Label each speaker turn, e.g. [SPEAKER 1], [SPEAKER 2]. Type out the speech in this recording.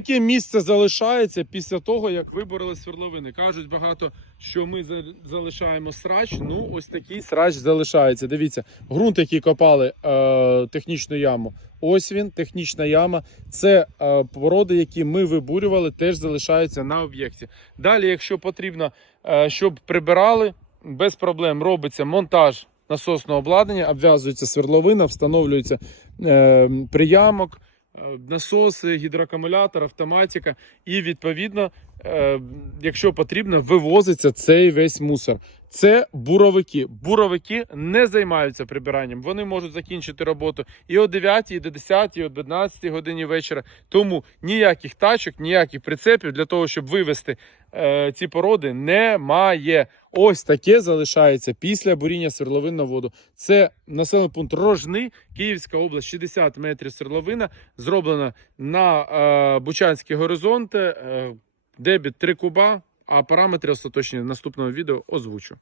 [SPEAKER 1] Яке місце залишається після того, як вибороли свердловини? Кажуть багато, що ми залишаємо срач. Ну, ось такий срач залишається. Дивіться, ґрунт, який копали е, технічну яму. Ось він, технічна яма. Це е, породи, які ми вибурювали, теж залишаються на об'єкті. Далі, якщо потрібно, е, щоб прибирали, без проблем робиться монтаж насосного обладнання, обв'язується свердловина, встановлюється е, приямок, насоси, гідроакумулятор, автоматика. І відповідно, е, якщо потрібно, вивозиться цей весь мусор. Це буровики. Буровики не займаються прибиранням. Вони можуть закінчити роботу і о 9, і до 10, і о 11 годині вечора. Тому ніяких тачок, ніяких прицепів для того, щоб вивезти е, ці породи, немає. Ось таке залишається після буріння свердловин на воду. Це населений пункт Рожни, Київська область, 60 метрів свердловина, зроблена на е, Бучанські горизонти, е, дебіт 3 куба, а параметри остаточні наступного відео озвучу.